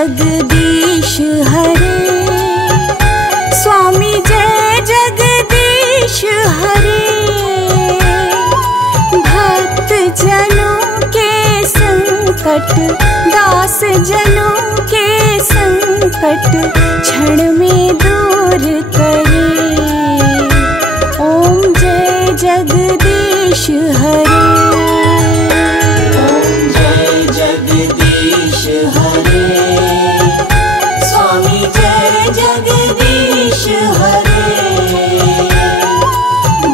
जगदीश हरे। स्वामी जय जगदीश हरे। भक्त जनों के संकट, दास जनों के संकट क्षण में दूर करे। ओम जय जगदीश हरे। ओम जय जगदीश हरे। स्वामी जय जगदीश हरे।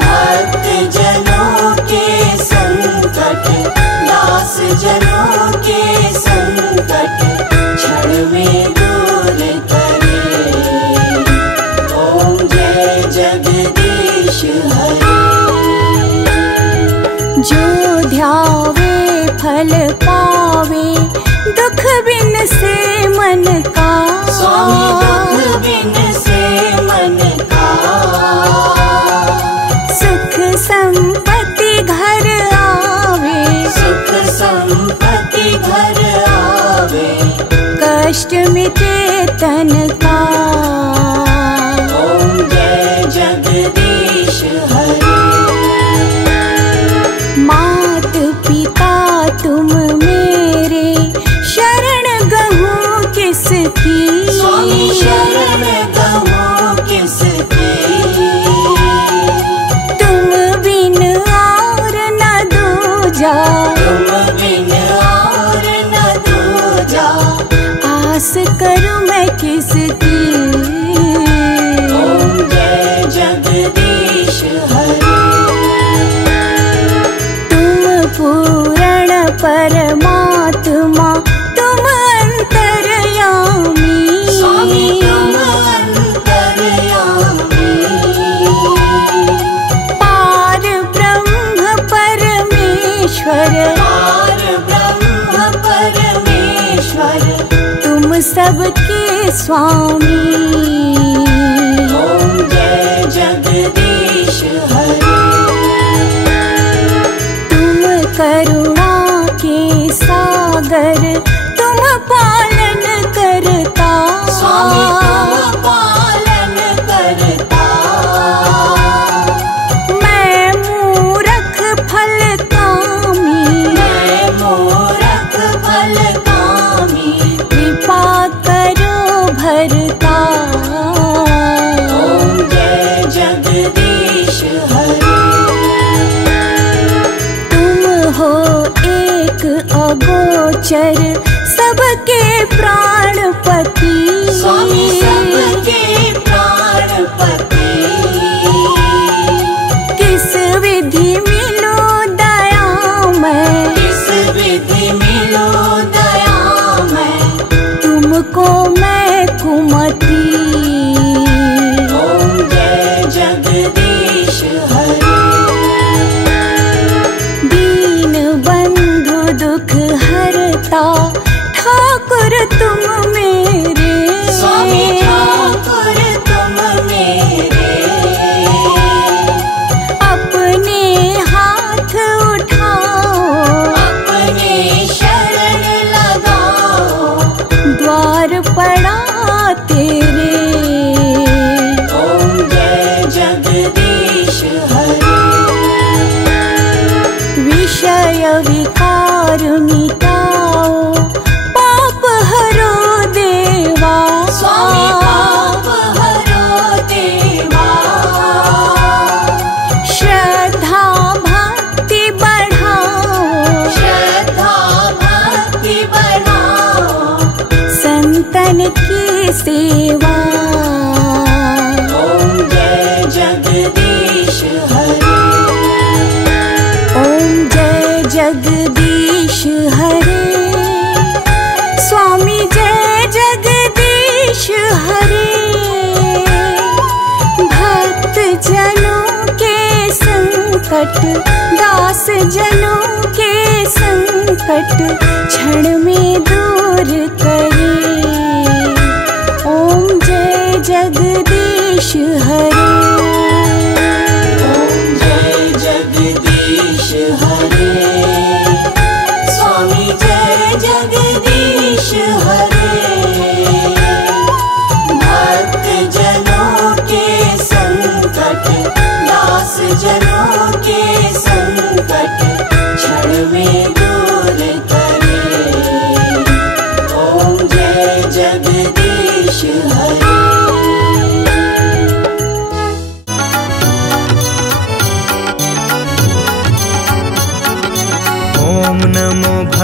भक्त जनों के संकट, दास जनों के संकट क्षण में दूर करे। ओम जय जगदीश हरे। जो ध्यावे फल पावे, दुख बिन से मन का। स्वामी दुख बिन से मन का। सुख संपत्ति घर आवे, सुख संपत्ति घर आवे। कष्ट मिटे तन का। ओम जय जगदीश हरे। मात पिता तुम मेरे, शरण गहूँ किसकी। स्वामी शरण गहूँ किसकी। तुम बिन और न दूजा, तुम बिन और न दूजा। आस करूँ मैं किसकी। ओम जय जगदीश हरे। तुम पूर्ण परमात्मा, तुम अंतर्यामी। स्वामी तुम अंतर्यामी। पार ब्रह्म परमेश्वर, पार ब्रह्म परमेश्वर। तुम सबके स्वामी। ओम जय जगदीश हरे। तुम करुणा के सागर, तुम पालन करता। स्वामी तुम पालन करता। मैं मूरख फल कामी, मैं मूरख फल कामी। कृपा करो भरता। ओम जय जगदीश हरे। तुम हो एक अगोचर, सबके प्राणपति। स्वामी सबके प्राणपति। किस विधि मिलो दयामय, किस विधि मिलो दयामय। तुमको मैं कुमति। ओम जय जगदीश हरे। दीन बंधु दुख हरता, ठाकुर तुम मेरे। स्वामी ठाकुर तुम मेरे। अपने हाथ उठाओ, अपने शरण लगाओ। द्वार पड़ा तेरे। ओम जय जगदीश हरे। विषय विकार मिटाओ, पाप हरो देवा। स्वामी पाप हरो देवा। श्रद्धा भक्ति बढ़ाओ, श्रद्धा भक्ति बढ़ाओ। संतन की सेवा। ओम जय जगदीश हरे। ओम जय जगदीश हरे। स्वामी जय जगदीश हरे। भक्त जनों के संकट, दास जनों के संकट क्षण में दूर करे। ओम जय जगदीश हरे। ओम जय जगदीश हरे। स्वामी जय जगदीश हरे।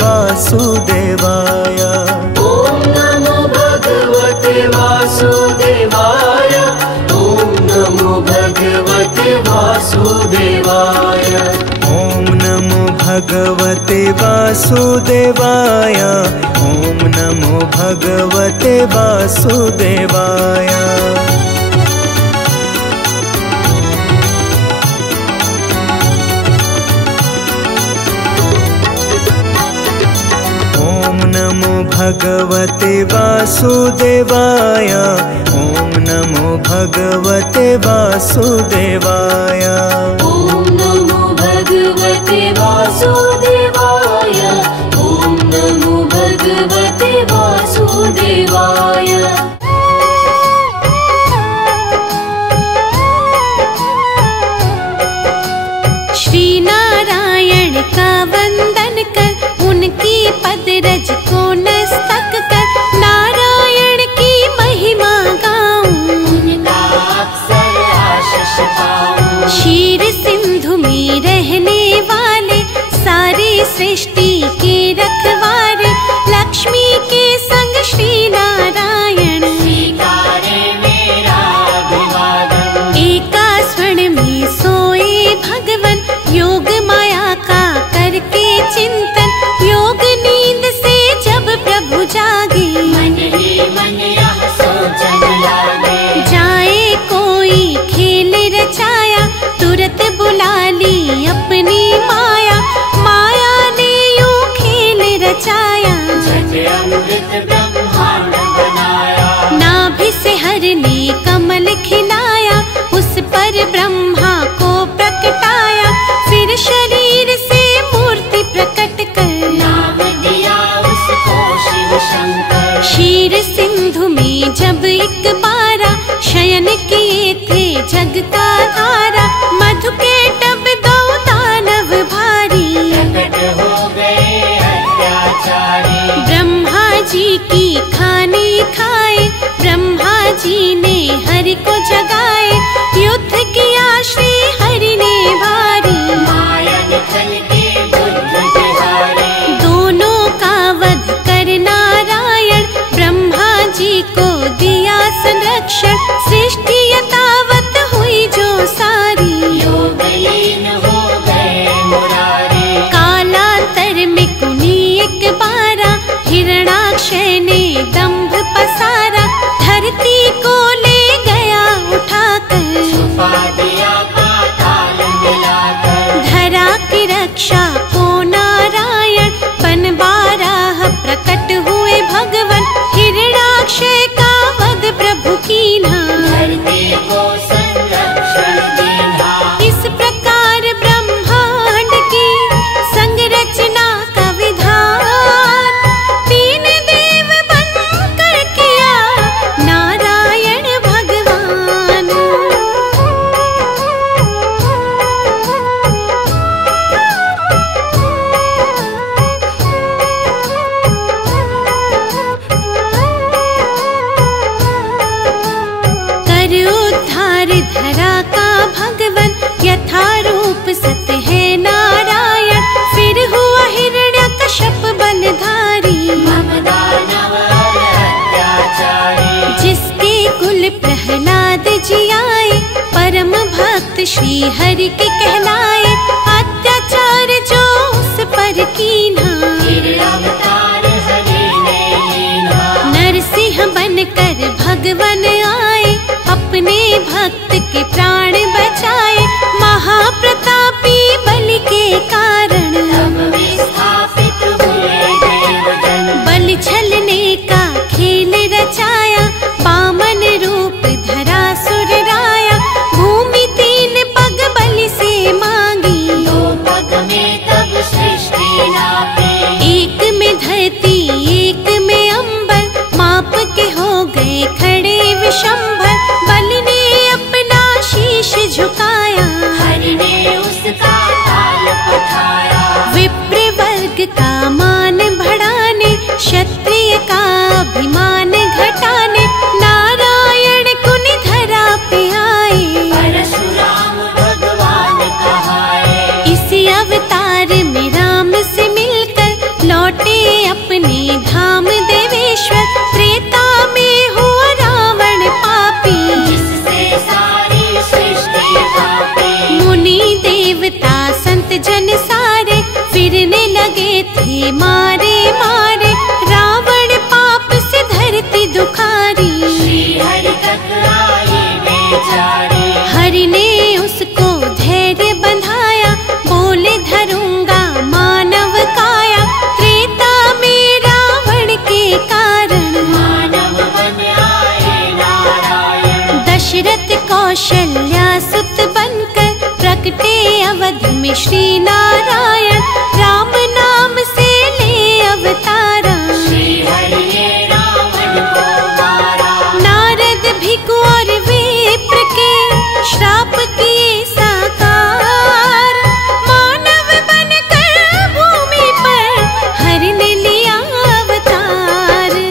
वासुदेवाय। ॐ नमो भगवते वासुदेवाय। ॐ नमो भगवते वासुदेवाय। ॐ नमो भगवते वासुदेवाय। ॐ नमो भगवते वासुदेवाय। ॐ नमो भगवते वासुदेवाय। ॐ नमो भगवते वासुदेवाय। ॐ नमो भगवते वासुदेवाय। ॐ नमो भगवते वासुदेवाय। श्री नारायण का वंदन कर, उनकी पदरज को नस्तक कर, नारायण की महिमा गाऊं, उनका अक्सर आशीष पाऊं। क्षीर सिंधु में रहने वाले, सारी सृष्टि के रखवारे, लक्ष्मी के संग श्री नारायण, स्वीकारे मेरा अभिवादन। एका स्वर्ण में सोए भगवन, योग माया का करके चिंतन, योग नींद से जब प्रभु जागे, मन ही मन यह सोचन लागे। जाए कोई खेल रचाया, तुरंत बुला ली अपनी माया, माया ने यूं खेल रचाया, जग अमृत ब्रह्मांड बनाया। नाभि से हर ने कमल खिलाया, उस पर ब्रह्मा को प्रकटाया, फिर शरीर से मूर्ति प्रकट कर, नाम दिया उसको शिव शंकर। क्षीर सिंधु में जब एक बारा, शयन किए थे जग का धारा, मधु के टब दो दानव भारी, प्रकट हो गए अत्याचारी। ब्रह्मा जी की खानी खाए, ब्रह्मा जी ने हरि को जगाए, युद्ध किया श्री हरि ने भारी, माया निकल के बुद्ध बिहारी। दोनों का वध कर नारायण, ब्रह्मा जी को दिया संरक्षण, सृष्टि यथावत हुई जो सारी, योगलीन हो गए मुरारी। कालांतर में कुनी एक बारा, हिरणाक्षय ने दंभ पसारा, धरती को ले गया उठाकर, छुपा दिया पाताल मिलाकर। धरा की रक्षा को नारायण, बन बारह प्रकट हुए भगवन, हिरणाक्षय का वध प्रभु कीन्हा, धरती को संरक्षण दीना। इस प्रकार ब्रह्मांड की संरचना का विधान, तीन देव बनकर किया नारायण भगवान। कर उद्धार धरा का भगवन, यथा रूप सत है नारायण, फिर हुआ हिरण्यकश्यप बलधारी, ममदानव अत्याचारी। जिसके कुल प्रहलाद जी आए, परम भक्त श्री हरि के कहलाए, अत्याचार जो उस पर कीन्हा, फिर अवतार हरि ने लीना। नरसिंह बनकर भगवन आए, अपने भक्त के प्राण बचाए, महाप्रतापी बलि के कारण, तब विस्थापित हुए देवजन। बलि छलने का खेल रचाया, वामन रूप धरा सुर राया, भूमि तीन पग बलि से मांगी, दो पग में तब सृष्टि नापी। एक में धरती एक में अंबर, माप के हो गए खड़े विशंभर, बलि ने अपना शीश झुकाया, हरि ने उसका ताल पठाया। विप्र वर्ग का मान बढ़ाने, क्षत्रिय का अभिमान घटाने, नारायण कुनि धरा पे आए, परशुराम भगवान कहाए। इसी अवतार में राम से मिलकर लौट कौशल्या सुत बनकर प्रकटे अवध में श्री नारायण, राम नाम से ले अवतारा। श्री हरि ने रावण को मारा, नारद भिखु और विप्र के श्राप किए साकार, मानव बनकर भूमि पर हरने लिया अवतार।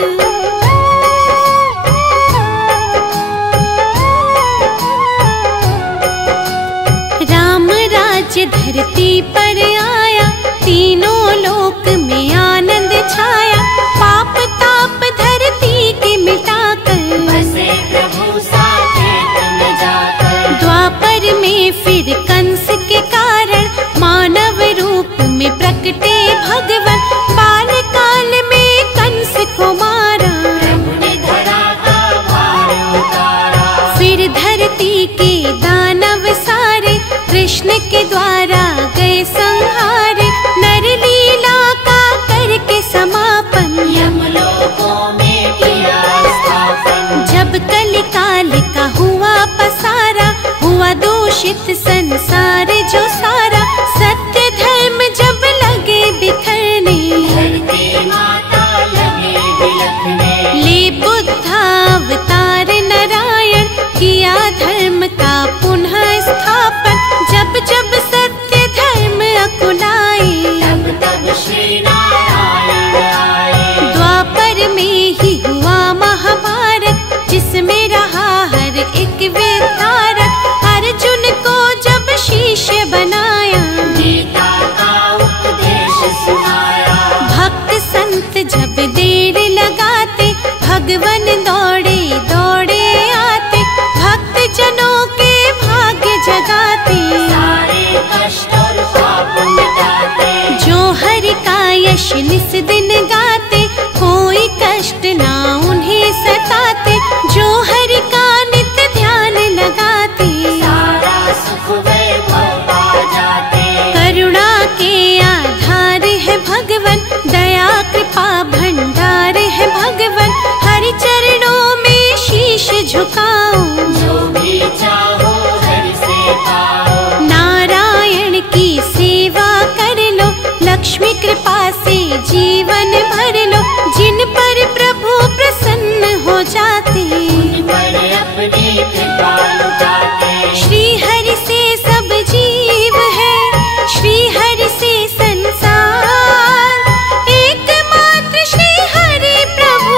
राम राज्य धरती पर आया, तीनों लोक में आनंद छाया, पाप ताप धरती के मिटाकर बसे प्रभु साकेत में जाकर। द्वापर में फिर कंस के कारण मानव रूप में प्रकटे भगवान, बाल काल में कंस को मारा, प्रभु ने धरा का भार उतारा। फिर धरती के दानव सारे कृष्ण के द्वारा गए संहारे, नर लीला का करके समापन यमलोकों में किया स्थापन। जब कलिकाल का हुआ पसारा, हुआ दूषित संसार जो सारा, सत्य धर्म जब लगे बिखरने, धरती माता लगे बिलखने। ले बुद्धावतार नारायण, किया धर्म का पुनः स्थापन। जब जब सत्य धर्म अकुलाए, तब तब श्री नारायण आए। द्वापर में ही हुआ महाभारत, जिसमें रहा हर एक विधारक, अर्जुन को जब शिष्य बनाया, गीता का उपदेश सुनाया। भक्त संत जब देर लगाते, भगवन दौड़े दौड़े आते, भक्त जनों के भाग्य जगाते, सारे कष्ट और पाप मिटाते। जो हरि का यश निस दिन गाते, कोई कष्ट ना उन्हें सताते, जो हरि का नित्य ध्यान लगाते, सारा सुख वैभव पा जाते। करुणा के आधार है भगवन, दया कृपा भंडार है भगवन, हरि चरणों में शीश झुकाओ, जो भी चाहो हरि से पाओ। नारायण की सेवा कर लो, लक्ष्मी कृपा से जीवन भर लो, जिन पर प्रभु प्रसन्न हो जाते, उन पर अपनी कृपा लुटाते। श्री हरि से सब जीव है, श्री हरि से संसार, एकमात्र श्री हरि प्रभु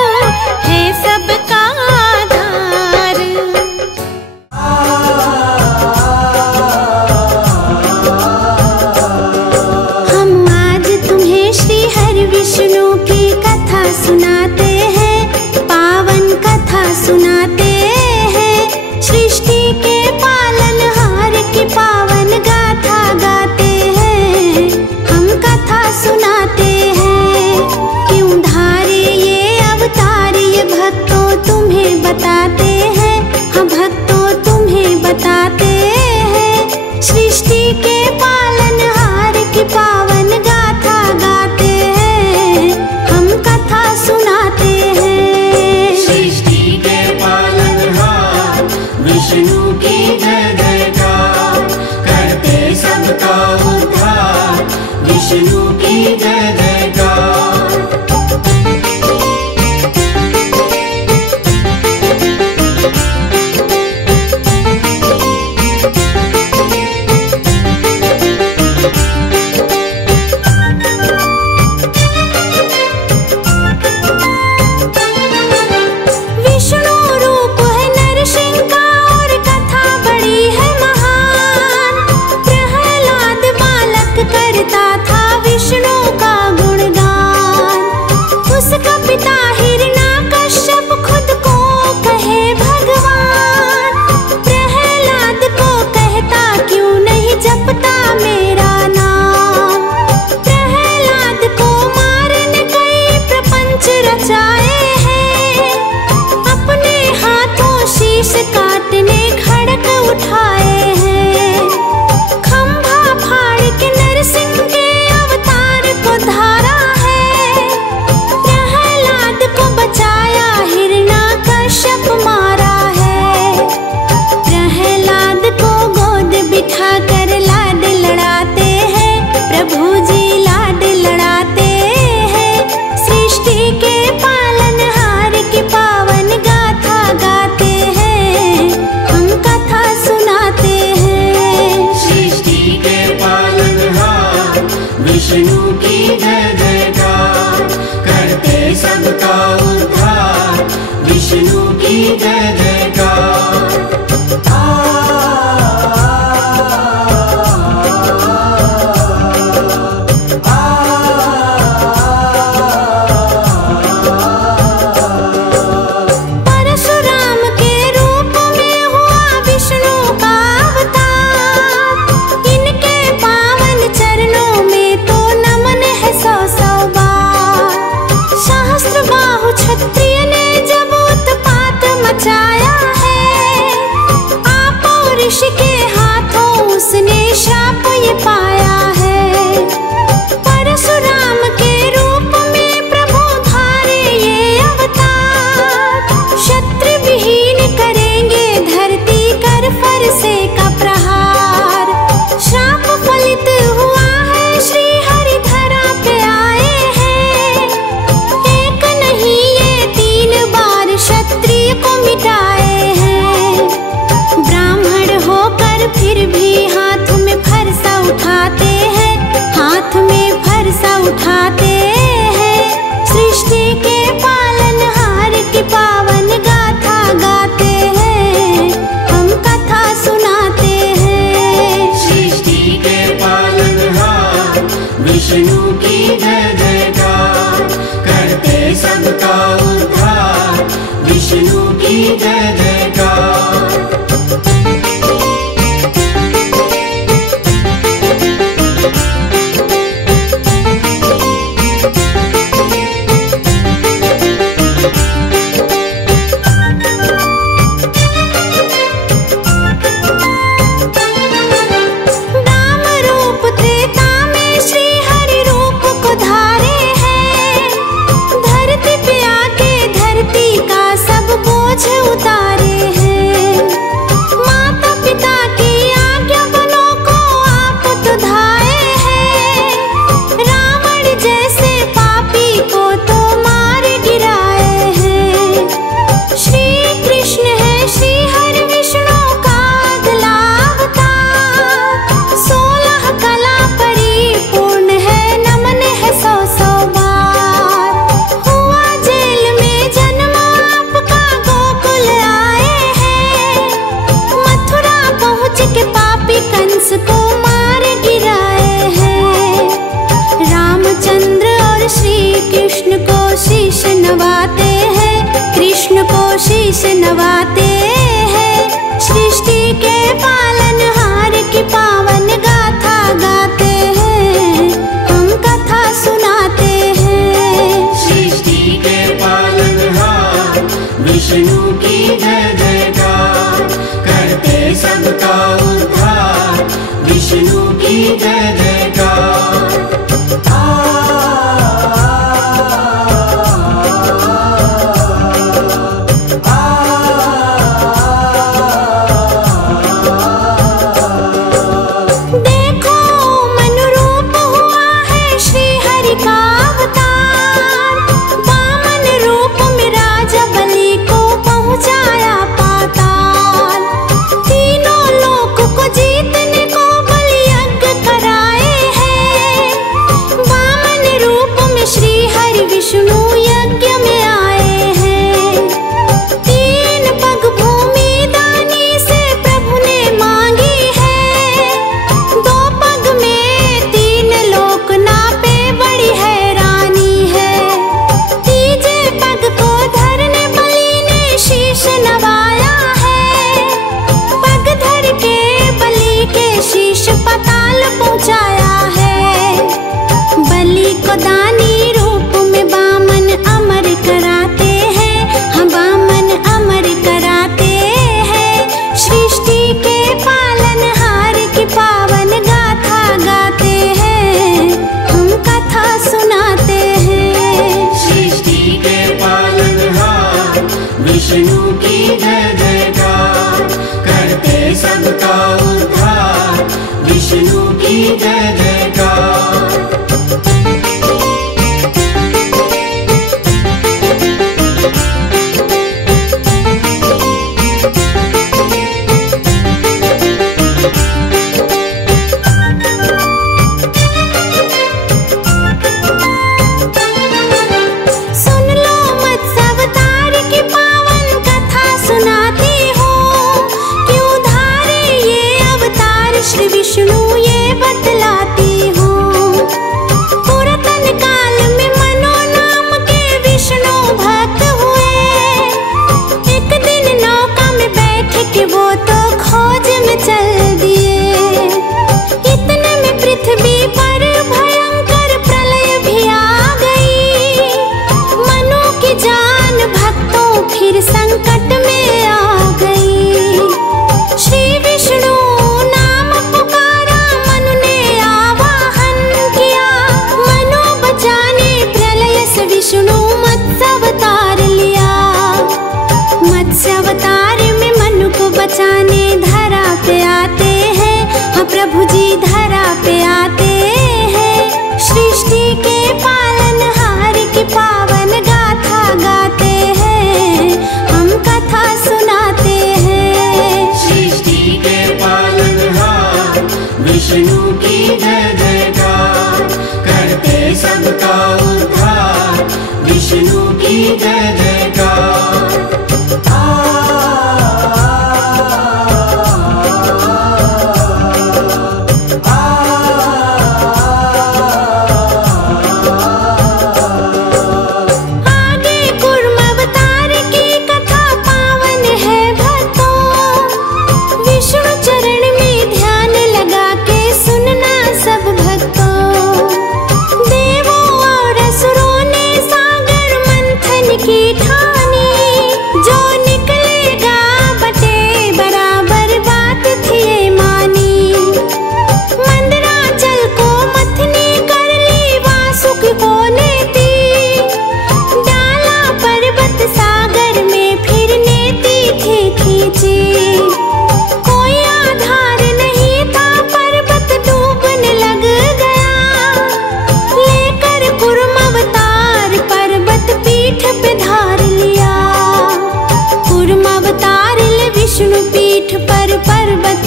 है सबका आधार। हम आज तुम्हें श्री हरि विष्णु की कथा सुनाते हैं, पावन कथा सुनाते हैं, सृष्टि के पालनहार की पावन गाथा गाते हैं, हम कथा सुनाते हैं। क्यों धारे ये अवतार, ये भक्तों तुम्हें बताते हैं, हम भक्तों तुम्हें बताते हैं, सृष्टि के पालनहार की पावन गाथा गाते हैं, हम कथा सुनाते हैं। सृष्टि के पालनहार विष्णु की जय जयकार, करते सबका उद्धार विष्णु की जय जयकार। विष्णु रूप है नरसिंह का और कथा बड़ी है महान, प्रहलाद बालक करता था विष्णु का गुणगान, उसका पिता हिरण्याकश्यप खुद को कहे भगवान, प्रहलाद को कहता क्यों नहीं जपता मेरा नाम, प्रहलाद को मारने कई प्रपंच रचाए हैं, अपने हाथों शीश काटने खड़ग उठाए हैं, खंभा फाड़ के नरसिंह के अवतार को धारा है, प्रहलाद को बचाया हिरण्याकश्यप मारा है, प्रहलाद उद्धार, विष्णु की जय जयकार। परशुराम के रूप में हुआ विष्णु का अवतार, इनके पावन चरणों में तो नमन है सौ सौ बार। सहस्त्र बाहु क्षत्रिय ने जब उत्पात मचाया है, आप और ऋषि के हाथों उसने शाप ये पाया है। परशुराम के रूप में प्रभु धारे ये अवतार, शत्रु विहीन करेंगे धरती कर फरसे का प्रहार। श्राप फलित हुआ है श्री हरि धरा पे आए हैं, एक नहीं ये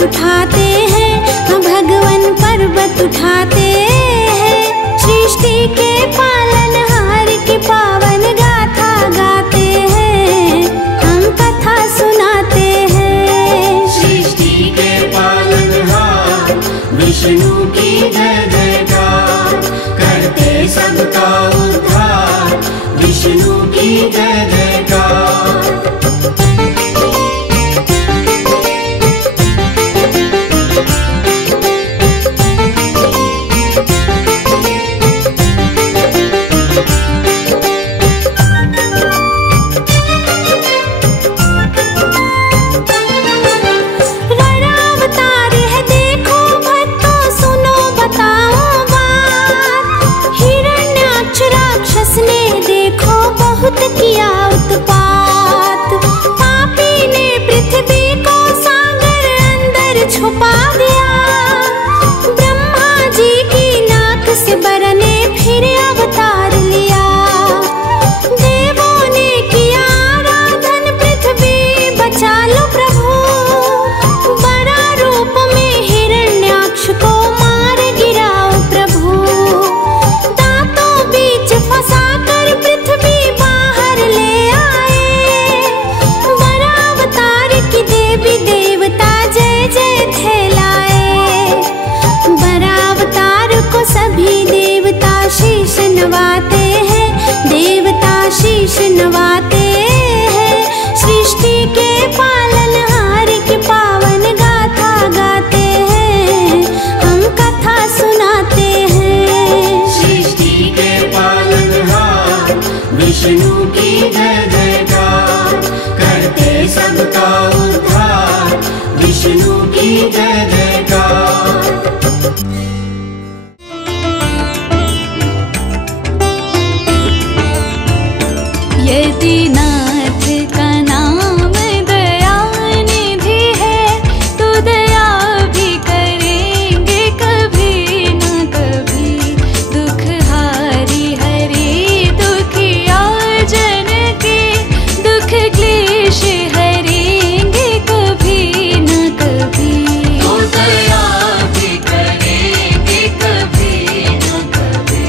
पर्वत उठाते हैं, हम भगवन पर्वत उठाते हैं। सृष्टि के पालनहार की पावन गाथा गाते हैं, हम कथा सुनाते हैं। सृष्टि के पालनहार विष्णु की जय जयकार, करते सबका उद्धार विष्णु की जय जयकार। किया उत्पात, पापी ने पृथ्वी को सागर अंदर छुपा दिया। ब्रह्मा जी की नाक से बर ने फिर अवतार लिया। देवों ने किया आराधन, पृथ्वी बचा लो प्रभु। बड़ा रूप में हिरण्याक्ष को मार गिराओ प्रभु। दांतों बीच फंसा कर पृथ्वी ले आए। बड़ा अवतार की देवी देवता जय जय थे लाए। बड़ा अवतार को सभी देवता शीश नवाते हैं, देवता शीश नवाते हैं। सृष्टि के पालनहार की पावन गाथा गाते हैं, हम कथा सुनाते हैं। सृष्टि के पालनहार विष्णु की जय जयकार, करते सबका उद्धार विष्णु की जय जयकार। यदि नाथ का नाम दया निधि है, तो दया भी करेंगे कभी न कभी। दुख हारी हरि दुखिया जन के, दुख क्लेश हरेंगे कभी न कभी। तो दया भी करेंगे कभी न कभी।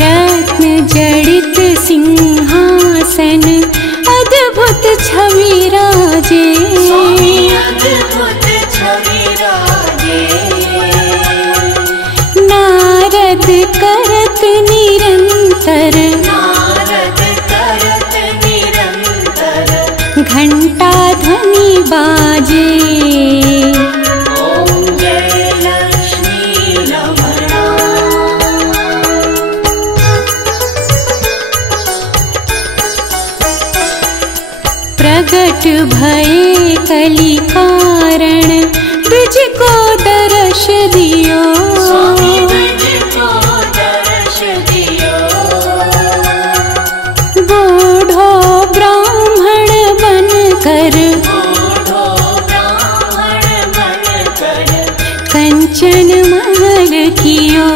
रत्न जड़ित सिंहासन अद्भुत छवि राजे, अद्भुत छवि राजे। नारद करत निरंतर, नारद करत निरंतर, घंटा ध्वनि बाजे। ओम जय लक्ष्मी रमणा। प्रगट भये कलि कारण, द्विज को दर्श दियो। स्वामी द्विज को दर्श दियो। बूढ़ो ब्राह्मण बनकर, बूढ़ो ब्राह्मण बनकर, कंचन महल कियो।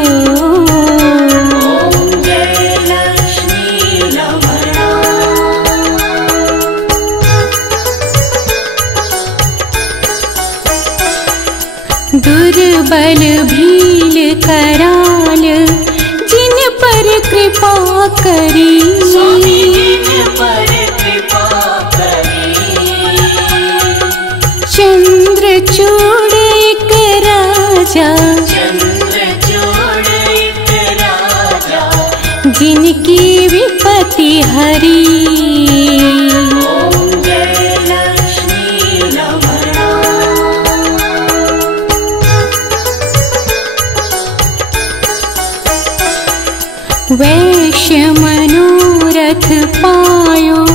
ओम जय लक्ष्मी रमणा। दुर्बल भील कराल, जिन पर कृपा करी। स्वामी जिन पर कृपा करी। चंद्रचूड़ एक राजा, चंद्रचूड़ एक राजा, जिनकी विपत्ति हरी। ओम जय लक्ष्मी रमणा। वैश्य मनोरथ पायो,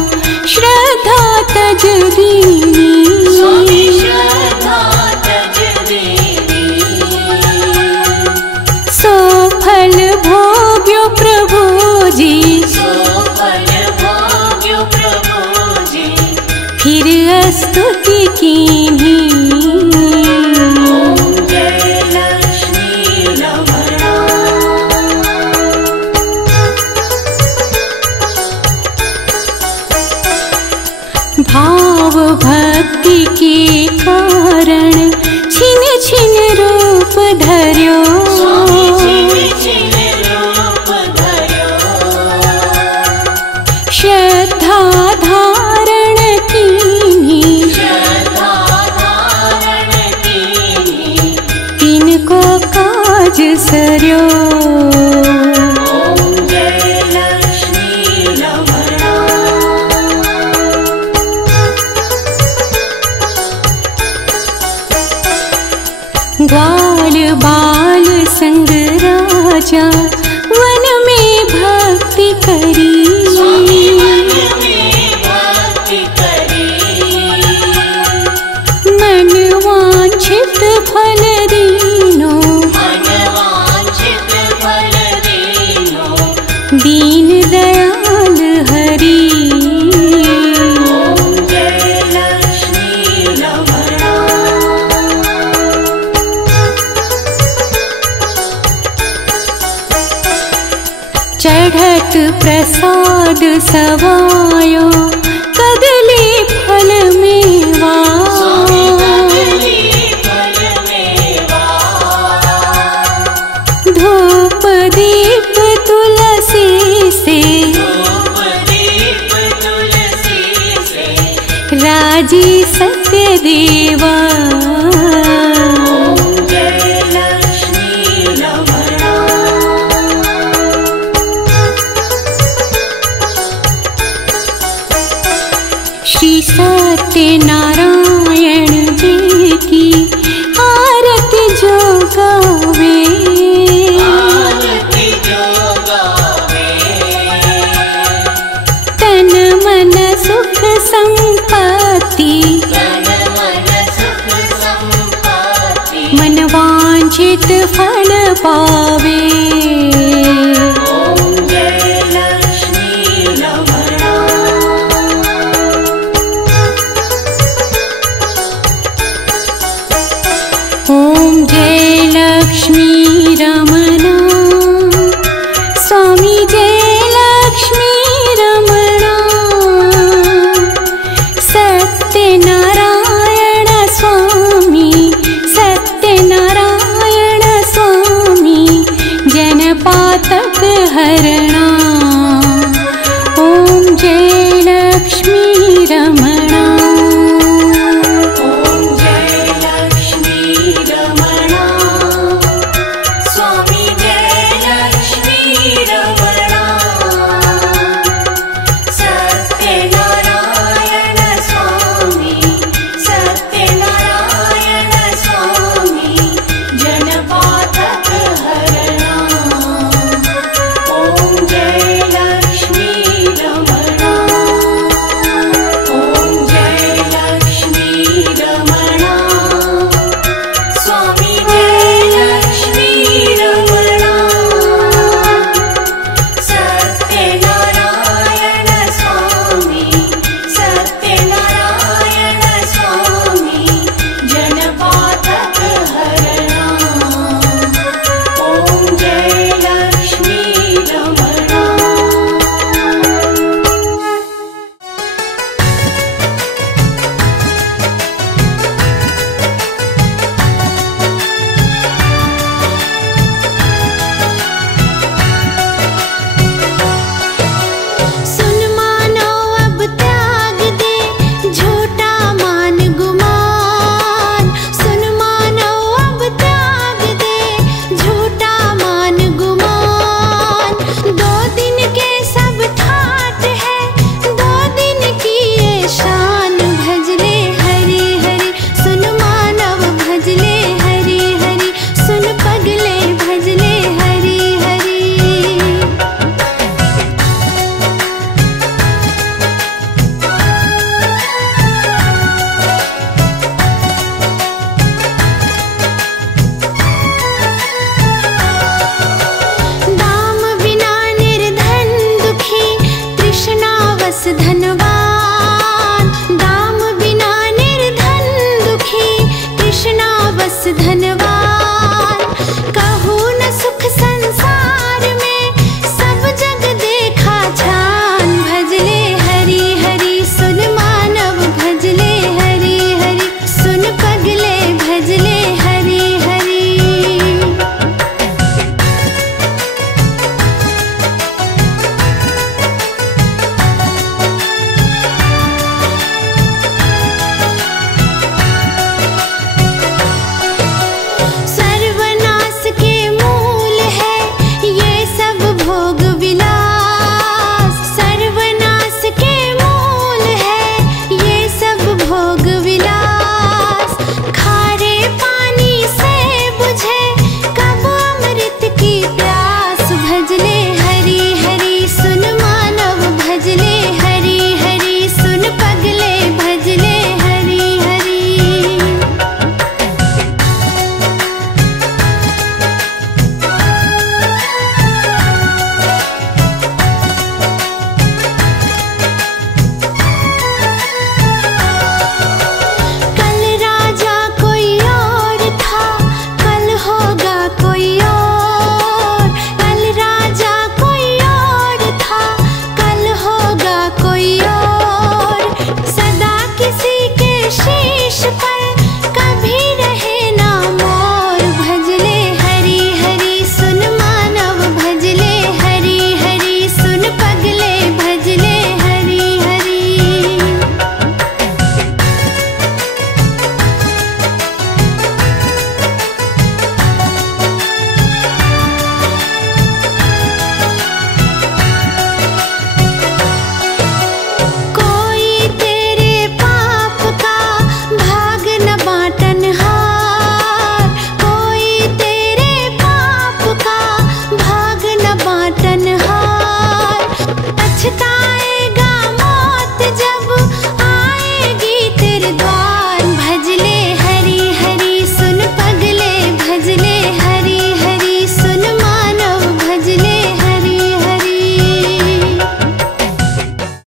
श्रद्धा तज दीनी। स्वामी श्रद्धा तज दीनी। सो फल भोग्यो प्रभु जी, सो फल भोग्यो प्रभु जी, फिर स्तुति कीन्ही। ओम जय लक्ष्मी रमणा। भाव भक्ति के कारण, छिन छिन रूप धर्यो। स्वामी छिन छिन रूप धर्यो। श्रद्धा धारण कीन्ही, श्रद्धा धारण कीन्ही, तिनको काज सर्यो। ओम जय लक्ष्मी रमणा। ग्वाल बाल संग राजा, वन में भक्ति करी। स्वामी मन में भक्ति करी। मन वांछित फल दीनो, मन वांछित फल दीनो, दीन दयाल हरि। ओम जय लक्ष्मी रमणा। चढ़त प्रसाद सवायो, कदली फल मेवा। स्वामी कदली फल मेवा। धूप दीप तुलसी से, धूप दीप तुलसी से, राजी सत्य देवा। ओम जय लक्ष्मी रमणा। श्री सत्यनारायण जी की आरती जो गावे। आरती जो गावे। तन मन सुख संपत्ति, तन मन सुख संपत्ति, मन वांछित फल पावे।